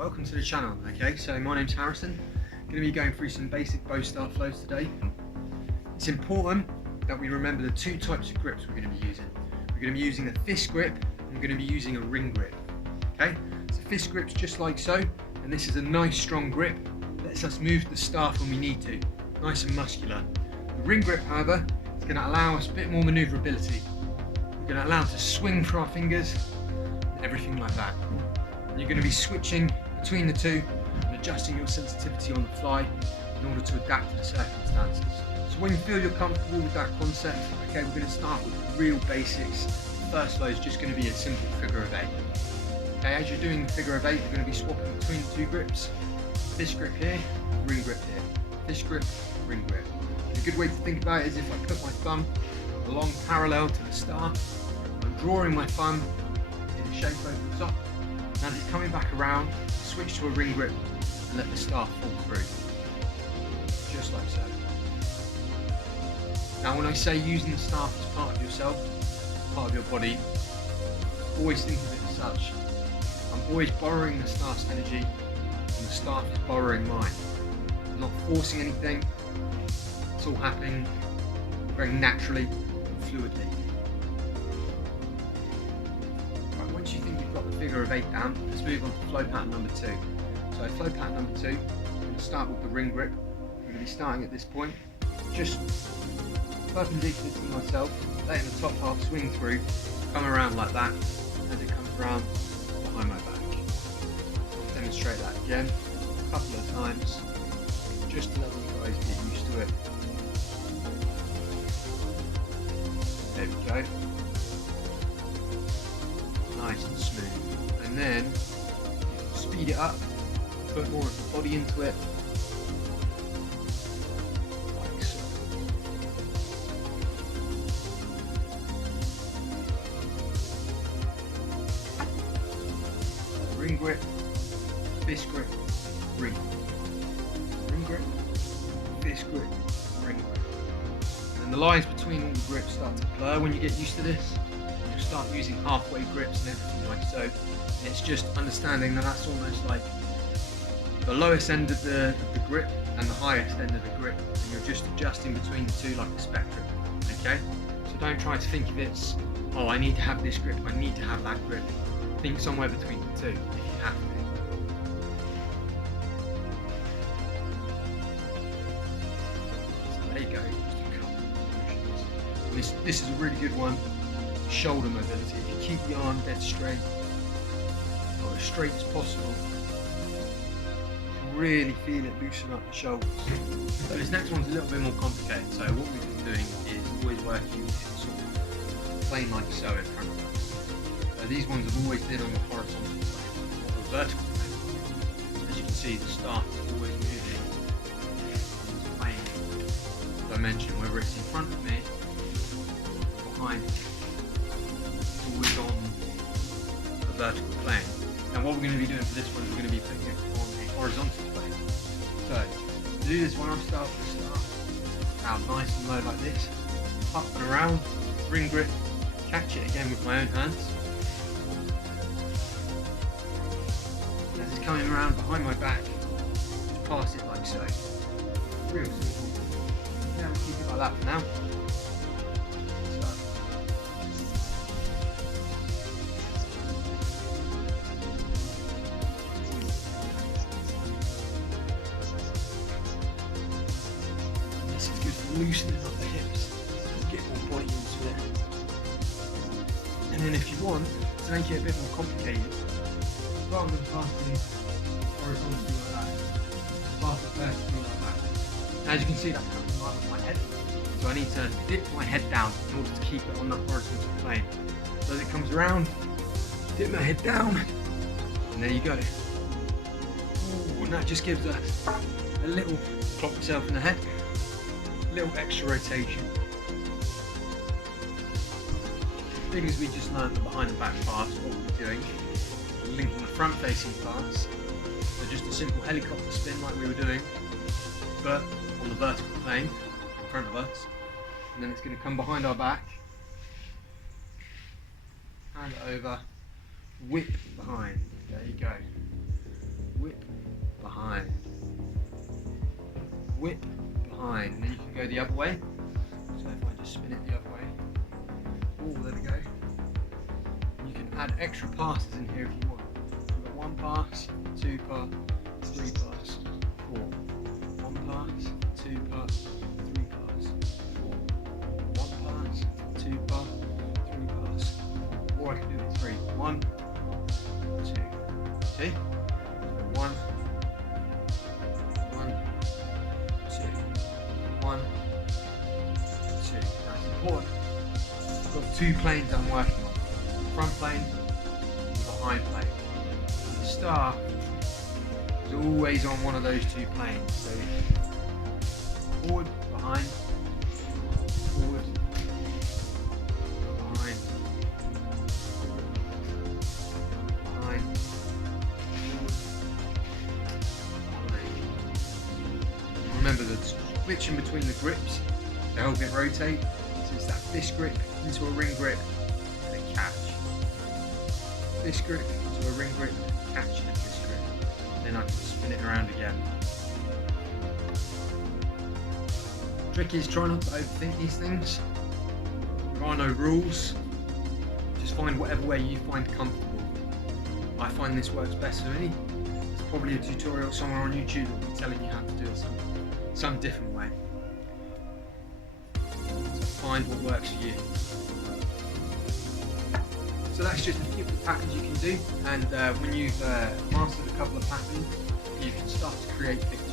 Welcome to the channel. Okay, so my name's Harrison. I'm going to be going through some basic bow start flows today. It's important that we remember the two types of grips we're going to be using. We're going to be using a fist grip and we're going to be using a ring grip. Okay, so fist grip's just like so, and this is a nice strong grip. Lets us move the staff when we need to, nice and muscular. The ring grip, however, is going to allow us a bit more manoeuvrability. We're going to allow us to swing through our fingers and everything like that. And you're going to be switching between the two and adjusting your sensitivity on the fly in order to adapt to the circumstances. So when you feel you're comfortable with that concept, okay, we're going to start with the real basics. The first flow is just going to be a simple figure of 8. Okay, as you're doing the figure of 8, you're going to be swapping between the two grips. Fist grip here, ring grip here. Fist grip, ring grip. And a good way to think about it is if I put my thumb along parallel to the staff, I'm drawing my thumb in a shape over the top. Now as it's coming back around, switch to a ring grip and let the staff fall through. Just like so. Now when I say using the staff as part of yourself, part of your body, always think of it as such. I'm always borrowing the staff's energy and the staff is borrowing mine. I'm not forcing anything, it's all happening very naturally and fluidly. Right, once you think you've got the figure of 8 down, let's move on to flow pattern number 2. So flow pattern number 2, we're going to start with the ring grip. We're going to be starting at this point, just perpendicular to myself, letting the top half swing through, come around like that, as it comes around behind my back. I'll demonstrate that again a couple of times, just to let you guys get used to it. There we go. Nice and smooth. And then speed it up, put more of the body into it. Like so. Ring grip, fist grip, ring. Ring grip, fist grip, ring grip. And the lines between all the grips start to blur when you get used to this. You'll start using halfway grips and everything like so. And it's just understanding that that's almost like the lowest end of the grip and the highest end of the grip. And you're just adjusting between the two like a spectrum. Okay? So don't try to think of it as, oh, I need to have this grip, I need to have that grip. Think somewhere between the two if you have to. So there you go, just a couple of motions. This is a really good one, shoulder mobility. If you keep the arm dead straight, or as straight as possible, really feel it loosen up the shoulders. So this next one's a little bit more complicated. So what we've been doing is always working in sort of plane like so in front of us. So these ones have always been on the horizontal plane, or the vertical plane. As you can see, the staff is always moving on this plane dimension, whether it's in front of me or behind me. It's always on the vertical plane. Now what we're going to be doing for this one is we're going to be putting it on the horizontal plane. So to do this one, I'll start with the staff out nice and low like this, up and around, ring grip, catch it again with my own hands. As it's coming around behind my back, just pass it like so. Real simple. Yeah, we'll keep it like that for now. So. This is good for loosening up the hips and get more body into it. And then if you want to make it a bit more complicated, rather than passing horizontally like that, pass it vertically like that. Now, as you can see, that's coming right with my head. So I need to dip my head down in order to keep it on the horizontal plane. So as it comes around, dip my head down, and there you go. Ooh, and that just gives us a little clock yourself in the head, a little extra rotation. The thing is, we just learned the behind the back pass, what we're doing. Linking the front facing parts, so just a simple helicopter spin like we were doing, but on the vertical plane in front of us, and then it's going to come behind our back, hand over, whip behind, there you go. whip, behind, whip, behind, and then you can go the other way. So if I just spin it the other way, oh, there we go. You can add extra passes in here if you want. You've got 1 pass, 2 pass, 3 pass, 4. 1 pass, 2 pass, 3 pass, 4. 1 pass, 2 pass, 3 pass. Or I can do it 3. 1, 2. See? 1, 1, 2, 1, 2. That's important. I've got 2 planes I'm working on. Front plane and behind plane. The star is always on one of those 2 planes. So forward, behind, forward, behind, behind, forward, behind. Remember the switch in between the grips to help it rotate. So it's that fist grip into a ring grip and a catch. Fist grip into a ring grip, catch and a fist grip. And then I can spin it around again. Trick is try not to overthink these things. There are no rules. Just find whatever way you find comfortable. I find this works best for me. There's probably a tutorial somewhere on YouTube that will be telling you how to do it some different way. So find what works for you. So that's just a few patterns you can do, and when you've mastered a couple of patterns, you can start to create pictures.